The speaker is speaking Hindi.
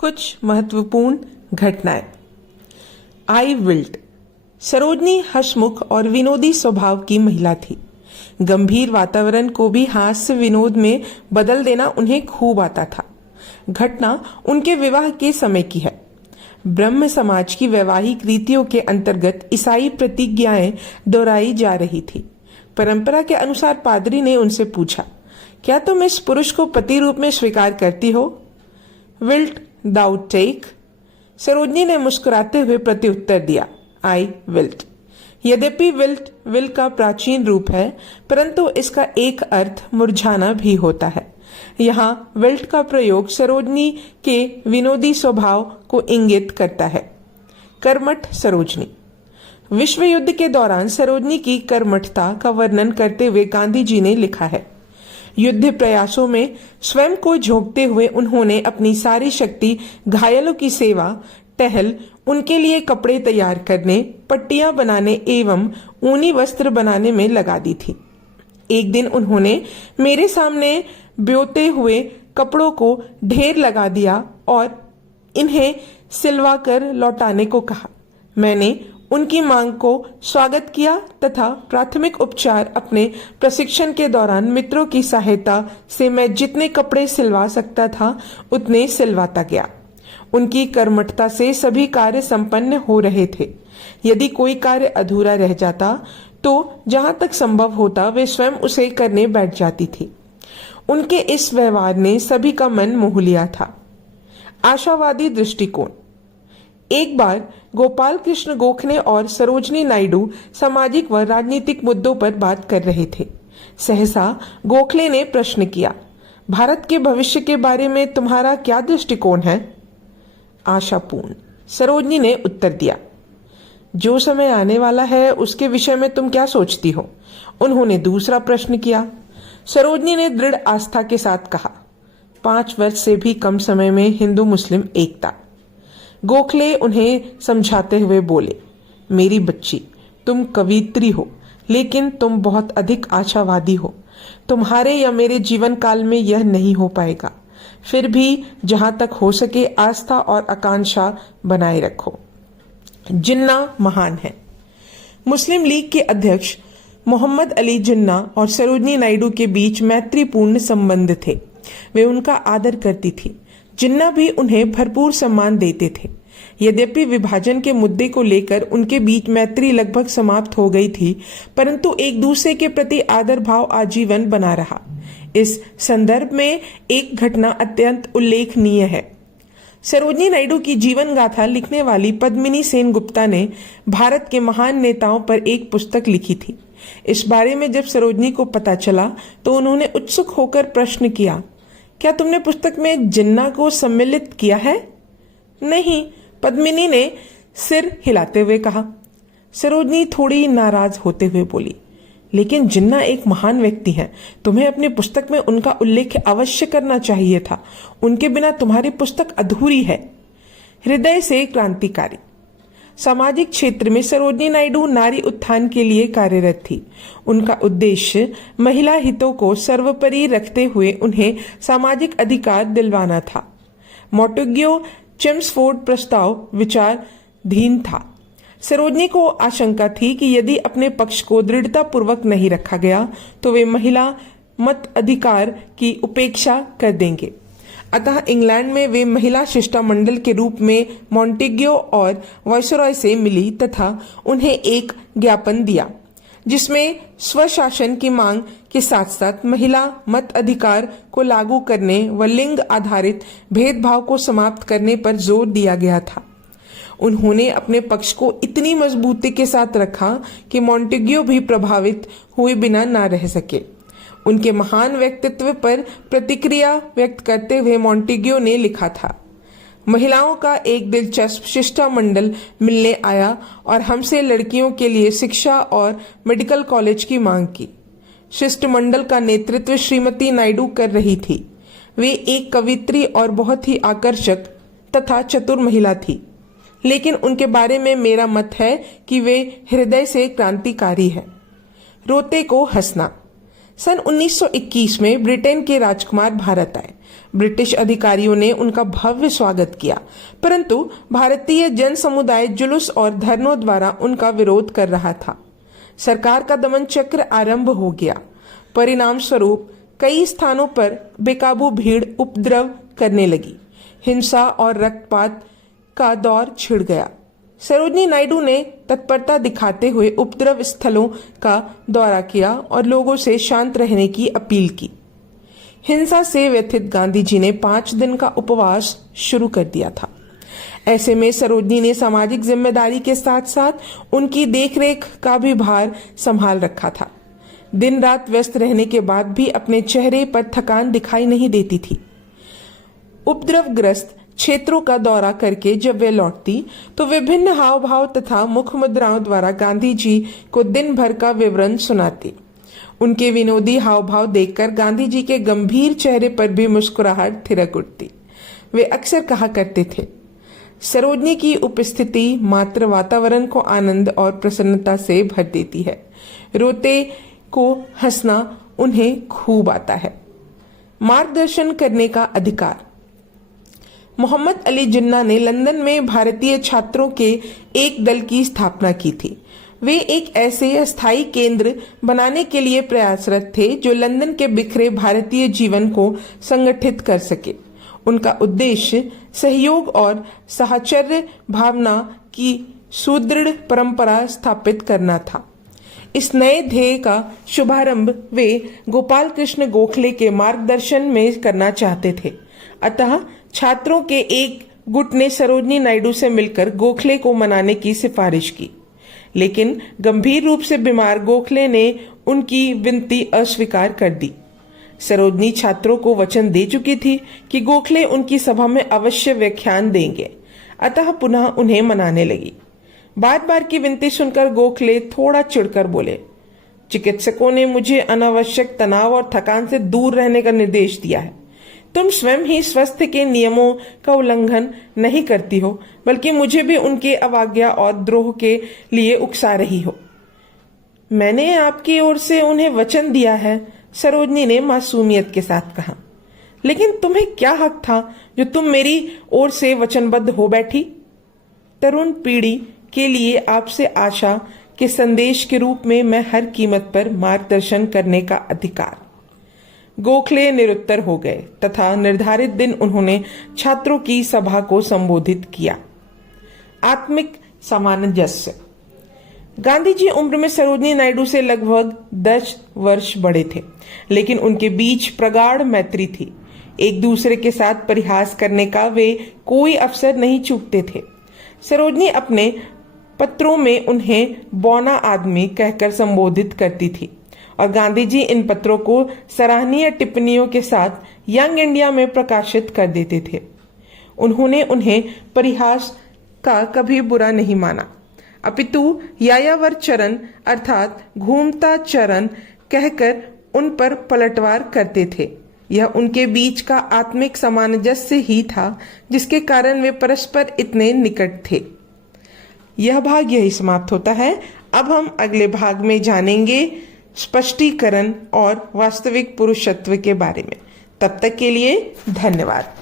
कुछ महत्वपूर्ण घटनाएं। आई विल्ट। सरोजनी हंसमुख और विनोदी स्वभाव की महिला थी। गंभीर वातावरण को भी हास्य विनोद में बदल देना उन्हें खूब आता था। घटना उनके विवाह के समय की है। ब्रह्म समाज की वैवाहिक रीतियों के अंतर्गत ईसाई प्रतिज्ञाएं दोहराई जा रही थी। परंपरा के अनुसार पादरी ने उनसे पूछा, क्या तुम इस पुरुष को पति रूप में स्वीकार करती हो? विल्ट दाउ टेक। सरोजनी ने मुस्कुराते हुए प्रत्युत्तर दिया, आई विल्ट। यद्यपि विल्ट विल का प्राचीन रूप है, परंतु इसका एक अर्थ मुरझाना भी होता है। यहाँ विल्ट का प्रयोग सरोजनी के विनोदी स्वभाव को इंगित करता है। कर्मठ सरोजनी। विश्व युद्ध के दौरान सरोजनी की कर्मठता का वर्णन करते हुए गांधी जी ने लिखा है, युद्ध प्रयासों में स्वयं को झोंकते हुए उन्होंने अपनी सारी शक्ति घायलों की सेवा, टहल, उनके लिए कपड़े तैयार करने, पट्टियां बनाने एवं ऊनी वस्त्र बनाने में लगा दी थी। एक दिन उन्होंने मेरे सामने ब्योते हुए कपड़ों को ढेर लगा दिया और इन्हें सिलवाकर लौटाने को कहा। मैंने उनकी मांग को स्वागत किया तथा प्राथमिक उपचार अपने प्रशिक्षण के दौरान मित्रों की सहायता से मैं जितने कपड़े सिलवा सकता था उतने सिलवाता गया। उनकी कर्मठता से सभी कार्य संपन्न हो रहे थे। यदि कोई कार्य अधूरा रह जाता तो जहां तक संभव होता वे स्वयं उसे करने बैठ जाती थी। उनके इस व्यवहार ने सभी का मन मोह लिया था। आशावादी दृष्टिकोण। एक बार गोपाल कृष्ण गोखले और सरोजनी नायडू सामाजिक व राजनीतिक मुद्दों पर बात कर रहे थे। सहसा गोखले ने प्रश्न किया, भारत के भविष्य के बारे में तुम्हारा क्या दृष्टिकोण है? आशापूर्ण। सरोजनी ने उत्तर दिया, जो समय आने वाला है उसके विषय में तुम क्या सोचती हो? उन्होंने दूसरा प्रश्न किया। सरोजनी ने दृढ़ आस्था के साथ कहा, 5 वर्ष से भी कम समय में हिंदू मुस्लिम एकता। गोखले उन्हें समझाते हुए बोले, मेरी बच्ची, तुम कवित्री हो, लेकिन तुम बहुत अधिक आशावादी हो। तुम्हारे या मेरे जीवन काल में यह नहीं हो पाएगा। फिर भी जहां तक हो सके आस्था और आकांक्षा बनाए रखो। जिन्ना महान है। मुस्लिम लीग के अध्यक्ष मोहम्मद अली जिन्ना और सरोजनी नायडू के बीच मैत्रीपूर्ण संबंध थे। वे उनका आदर करती थी। जिन्ना भी उन्हें भरपूर सम्मान देते थे। यद्यपि विभाजन के मुद्दे को लेकर उनके बीच मैत्री लगभग समाप्त हो गई थी, परंतु एक दूसरे के प्रति आदर भाव आजीवन बना रहा। इस संदर्भ में एक घटना अत्यंत उल्लेखनीय है। सरोजनी नायडू की जीवन गाथा लिखने वाली पद्मिनी सेन गुप्ता ने भारत के महान नेताओं पर एक पुस्तक लिखी थी। इस बारे में जब सरोजनी को पता चला तो उन्होंने उत्सुक होकर प्रश्न किया, क्या तुमने पुस्तक में जिन्ना को सम्मिलित किया है? नहीं, पद्मिनी ने सिर हिलाते हुए कहा। सरोजनी थोड़ी नाराज होते हुए बोली, लेकिन जिन्ना एक महान व्यक्ति हैं। तुम्हें अपनी पुस्तक में उनका उल्लेख अवश्य करना चाहिए था। उनके बिना तुम्हारी पुस्तक अधूरी है। हृदय से क्रांतिकारी। सामाजिक क्षेत्र में सरोजनी नायडू नारी उत्थान के लिए कार्यरत थी। उनका उद्देश्य महिला हितों को सर्वोपरि रखते हुए उन्हें सामाजिक अधिकार दिलवाना था। मोंटेग्यू चेम्सफोर्ड प्रस्ताव विचाराधीन था। सरोजनी को आशंका थी कि यदि अपने पक्ष को दृढ़ता पूर्वक नहीं रखा गया तो वे महिला मत अधिकार की उपेक्षा कर देंगे। अतः इंग्लैंड में वे महिला शिष्टमंडल के रूप में मोंटेग्यू और वायसरॉय से मिली तथा उन्हें एक ज्ञापन दिया, जिसमें स्वशासन की मांग के साथ साथ महिला मत अधिकार को लागू करने व लिंग आधारित भेदभाव को समाप्त करने पर जोर दिया गया था। उन्होंने अपने पक्ष को इतनी मजबूती के साथ रखा कि मोंटेग्यू भी प्रभावित हुए बिना न रह सके। उनके महान व्यक्तित्व पर प्रतिक्रिया व्यक्त करते हुए मोंटेग्यू ने लिखा था, महिलाओं का एक दिलचस्प शिष्टमंडल मिलने आया और हमसे लड़कियों के लिए शिक्षा और मेडिकल कॉलेज की मांग की। शिष्टमंडल का नेतृत्व श्रीमती नायडू कर रही थी। वे एक कवित्री और बहुत ही आकर्षक तथा चतुर महिला थी, लेकिन उनके बारे में मेरा मत है कि वे हृदय से क्रांतिकारी है। रोते को हंसना। सन 1921 में ब्रिटेन के राजकुमार भारत आए। ब्रिटिश अधिकारियों ने उनका भव्य स्वागत किया, परंतु भारतीय जन समुदाय जुलूस और धरनों द्वारा उनका विरोध कर रहा था। सरकार का दमन चक्र आरंभ हो गया। परिणाम स्वरूप कई स्थानों पर बेकाबू भीड़ उपद्रव करने लगी। हिंसा और रक्तपात का दौर छिड़ गया। सरोजिनी नायडू ने तत्परता दिखाते हुए उपद्रव स्थलों का दौरा किया और लोगों से शांत रहने की अपील की। हिंसा से व्यथित गांधी जी ने 5 दिन का उपवास शुरू कर दिया था। ऐसे में सरोजिनी ने सामाजिक जिम्मेदारी के साथ साथ उनकी देखरेख का भी भार संभाल रखा था। दिन रात व्यस्त रहने के बाद भी अपने चेहरे पर थकान दिखाई नहीं देती थी। उपद्रवग्रस्त क्षेत्रों का दौरा करके जब वे लौटती तो विभिन्न हाव भाव तथा मुख मुद्राओं द्वारा गांधी जी को दिन भर का विवरण सुनाती। उनके विनोदी हाव भाव देखकर गांधी जी के गंभीर चेहरे पर भी मुस्कुराहट थिरक उठती। वे अक्सर कहा करते थे, सरोजिनी की उपस्थिति मात्र वातावरण को आनंद और प्रसन्नता से भर देती है। रोते को हंसना उन्हें खूब आता है। मार्गदर्शन करने का अधिकार। मोहम्मद अली जिन्ना ने लंदन में भारतीय छात्रों के एक दल की स्थापना की थी। वे एक ऐसे अस्थायी केंद्र बनाने के लिए प्रयासरत थे जो लंदन के बिखरे भारतीय जीवन को संगठित कर सके। उनका उद्देश्य सहयोग और साहचर्य भावना की सुदृढ़ परंपरा स्थापित करना था। इस नए ध्येय का शुभारंभ वे गोपाल कृष्ण गोखले के मार्गदर्शन में करना चाहते थे। अतः छात्रों के एक गुट ने सरोजिनी नायडू से मिलकर गोखले को मनाने की सिफारिश की, लेकिन गंभीर रूप से बीमार गोखले ने उनकी विनती अस्वीकार कर दी। सरोजिनी छात्रों को वचन दे चुकी थी कि गोखले उनकी सभा में अवश्य व्याख्यान देंगे, अतः पुनः उन्हें मनाने लगी। बार बार की विनती सुनकर गोखले थोड़ा चिढ़कर बोले, चिकित्सकों ने मुझे अनावश्यक तनाव और थकान से दूर रहने का निर्देश दिया है। तुम स्वयं ही स्वास्थ्य के नियमों का उल्लंघन नहीं करती हो, बल्कि मुझे भी उनके अवज्ञा और द्रोह के लिए उकसा रही हो। मैंने आपकी ओर से उन्हें वचन दिया है, सरोजिनी ने मासूमियत के साथ कहा। लेकिन तुम्हें क्या हक था जो तुम मेरी ओर से वचनबद्ध हो बैठी? तरुण पीढ़ी के लिए आपसे आशा के संदेश के रूप में मैं हर कीमत पर मार्गदर्शन करने का अधिकार। गोखले निरुत्तर हो गए तथा निर्धारित दिन उन्होंने छात्रों की सभा को संबोधित किया। आत्मिक सामंजस्य। गांधी जी उम्र में सरोजिनी नायडू से लगभग 10 वर्ष बड़े थे, लेकिन उनके बीच प्रगाढ़ मैत्री थी। एक दूसरे के साथ परिहास करने का वे कोई अवसर नहीं चूकते थे। सरोजिनी अपने पत्रों में उन्हें बौना आदमी कहकर संबोधित करती थी और गांधी जी इन पत्रों को सराहनीय टिप्पणियों के साथ यंग इंडिया में प्रकाशित कर देते थे। उन्होंने उन्हें परिहास का कभी बुरा नहीं माना, अपितु यायावर चरण अर्थात घूमता चरण कहकर उन पर पलटवार करते थे। यह उनके बीच का आत्मिक सामंजस्य ही था जिसके कारण वे परस्पर इतने निकट थे। यह भाग यही समाप्त होता है। अब हम अगले भाग में जानेंगे स्पष्टीकरण और वास्तविक पुरुषत्व के बारे में। तब तक के लिए धन्यवाद।